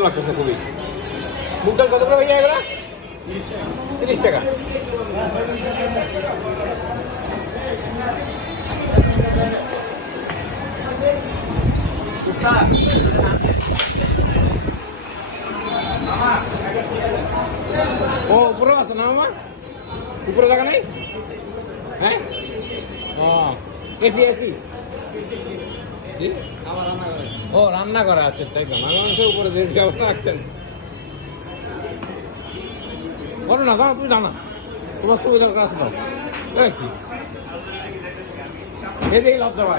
সুন্দর লাগতেছে খুবই। মুগ ডাল কত করে ভাইয়া এগুলো? 30 টাকা। ও উপরে আছে না মামা? উপরে জায়গা নেই? হ্যাঁ ও এসি এসি ও রান্না করা আছে তাই তো। মানুষের উপরে যে ব্যবস্থা রাখছেন বলো না দাও, তুমি জানা তোমার সুবিধার কাজ করো। এই লাভ দেওয়া